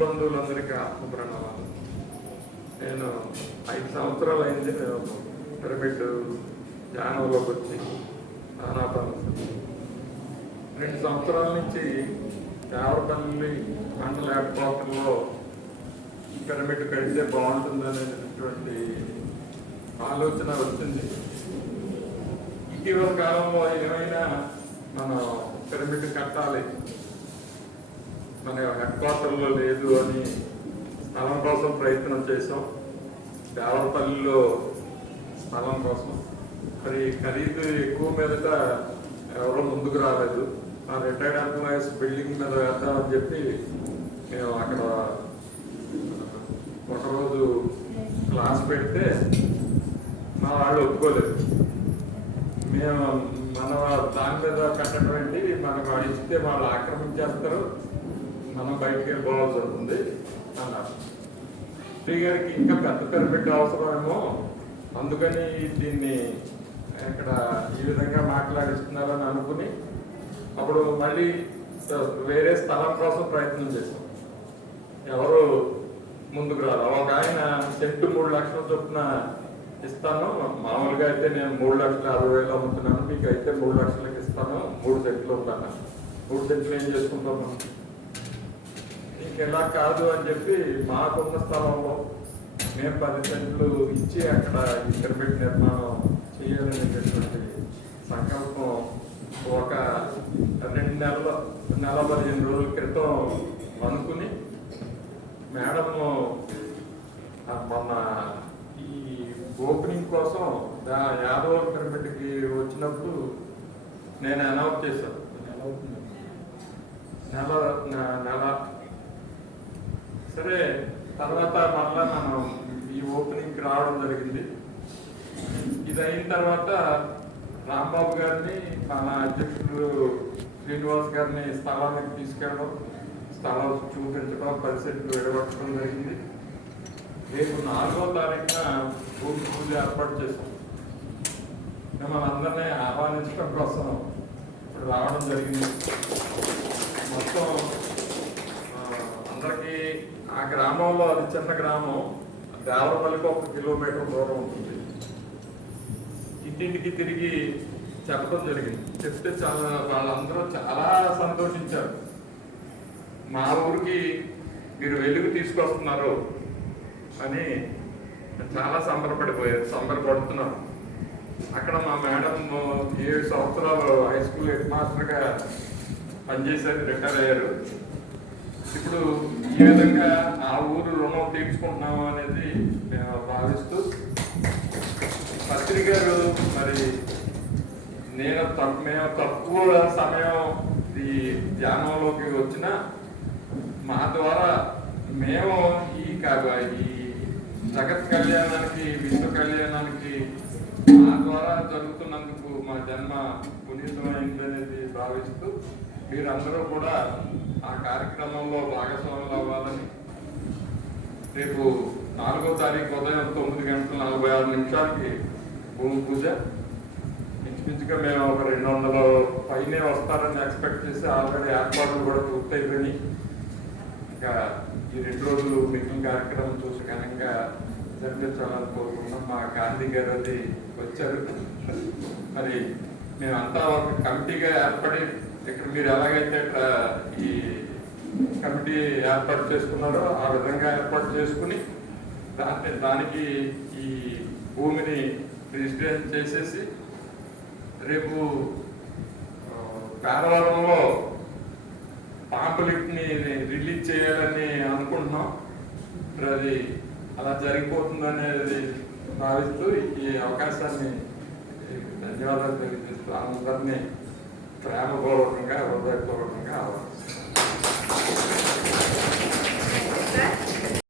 బంధువులందరికీ ఆత్మప్రణామాలు. నేను 5 సంవత్సరాలు అయింది నేను పిరమిడ్ ధ్యానంలోకి వచ్చి ఆనాపానసతి. 2 సంవత్సరాల నుంచి దేవరపల్లి మండల హెడ్ క్వార్టర్లో పిరమిడ్ కడితే బాగుంటుందనేటువంటి ఆలోచన వచ్చింది. ఇటీవల కాలంలో ఏమైనా మనం పిరమిడ్ కట్టాలి, మన హెడ్ క్వార్టర్లో లేదు అని స్థలం కోసం ప్రయత్నం చేసాం. దేవరపల్లిలో స్థలం కోసం మరి ఖరీదు ఎక్కువ మీదట ఎవరో ముందుకు రాలేదు. ఆ రిటైర్డ్ ఎంప్లాయీస్ బిల్డింగ్ మీద వేద్దామని చెప్పి మేము అక్కడ ఒకరోజు క్లాస్ పెడితే మా వాళ్ళు ఒప్పుకోలేదు. మేము మన దాని మీద కట్టడం ఏంటి, మనకు ఇస్తే వాళ్ళు ఆక్రమించేస్తారు, మనం బయటికి వెళ్ళిపోవాల్సి ఉంటుంది అన్నారు. శ్రీ గారికి ఇంకా పెద్ద పిరమిడ్ అవసరమేమో, అందుకని దీన్ని ఇక్కడ ఈ విధంగా మాట్లాడిస్తున్నారని అనుకుని అప్పుడు మళ్ళీ వేరే స్థలం కోసం ప్రయత్నం చేశాం. ఎవరు ముందుకు రాదు. ఒక ఆయన సెంటు 3 లక్షల చొప్పున ఇస్తాను, మామూలుగా అయితే నేను 3,50,000 అమ్ముతున్నాను, మీకు అయితే 3 లక్షలకి ఇస్తాను, 3 సెంట్లు ఉంటాను, 3 సెంట్లు ఏం చేసుకుంటాం మనం, నీకు ఎలా కాదు అని చెప్పి మాకున్న స్థలంలో మేము 10 సెంట్లు ఇచ్చి అక్కడ ఈ పిరమిడ్ నిర్మాణం చేయాలనేటటువంటి సంకల్పం ఒక 2 నెలల 15 రోజుల క్రితం అనుకుని మేడము మొన్న ఈ ఓపెనింగ్ కోసం యాదవ పిరమిడ్కి వచ్చినప్పుడు నేను అనౌన్స్ చేశాను. నెల సరే, తర్వాత మళ్ళా మనం ఈ ఓపెనింగ్కి రావడం జరిగింది. ఇది అయిన తర్వాత రాంబాబు గారిని, మన అధ్యక్షుడు శ్రీనివాస్ గారిని స్థలానికి తీసుకెళ్ళడం, స్థలాలు చూపించడం, 10 సెంట్లు విడగొట్టడం జరిగింది. రేపు 4వ తారీఖున భూమి పూజ ఏర్పాటు చేశాం. మిమ్మల్ని అందరినీ ఆహ్వానించడం కోసం ఇప్పుడు రావడం జరిగింది. మొత్తం అందరికీ ఆ గ్రామంలో, అది చిన్న గ్రామం, దేవరపల్లికి 1 కిలోమీటర్ దూరం ఉంటుంది. ఇంటింటికి తిరిగి చెప్పడం జరిగింది. చెప్తే వాళ్ళందరూ చాలా సంతోషించారు. మా ఊరికి మీరు వెలుగు తీసుకొస్తున్నారు అని చాలా సంబరపడుతున్నారు. అక్కడ మా మేడం 7 సంవత్సరాలు హై స్కూల్ హెడ్ మాస్టర్గా పనిచేశారు, రిటైర్ అయ్యారు. ఇప్పుడు ఈ విధంగా ఆ ఊరు రుణం తీర్చుకుంటున్నాము అనేది మేము భావిస్తూ, పత్రి గారు మరి మేము తక్కువ సమయం ఈ ధ్యానంలోకి వచ్చిన మా ద్వారా మేము ఈ జగత్ కళ్యాణానికి, విశ్వ కళ్యాణానికి మా ద్వారా జరుగుతున్నందుకు మా జన్మ పునీతమైంది అనేది భావిస్తూ మీరందరూ కూడా ఆ కార్యక్రమంలో భాగస్వాములు అవ్వాలని, రేపు 4వ తారీఖు ఉదయం 9:46 భూమి పూజ. ఇంచుమించుగా మేము ఒక 200 పైనే వస్తారని ఎక్స్పెక్ట్ చేసి ఆల్రెడీ ఏర్పాట్లు కూడా పూర్తయిపోయి, ఇంకా ఈ 2 రోజులు మిగిలిన కార్యక్రమం చూసి ఘనంగా జరిపించాలని కోరుకుంటున్నాం. మా గాంధీ గారు అది వచ్చారు. మరి మేమంతా ఒక కమిటీగా ఏర్పడి, ఇక్కడ మీరు ఎలాగైతే ఈ కమిటీ ఏర్పాటు చేసుకున్నారో ఆ విధంగా ఏర్పాటు చేసుకుని దానికి ఈ భూమిని రిజిస్ట్రేషన్ చేసేసి రేపు పేరవరంలో పాంపులిట్ని రిలీజ్ చేయాలని అనుకుంటున్నాం. అది అలా జరిగిపోతుందనేది భావిస్తూ ఈ అవకాశాన్ని ధన్యవాదాలు తెలియజేస్తూ అందరినీ ప్రేమపూర్వకంగా, హృదయపూర్వకంగా ఆహ్వానిస్తున్నాం.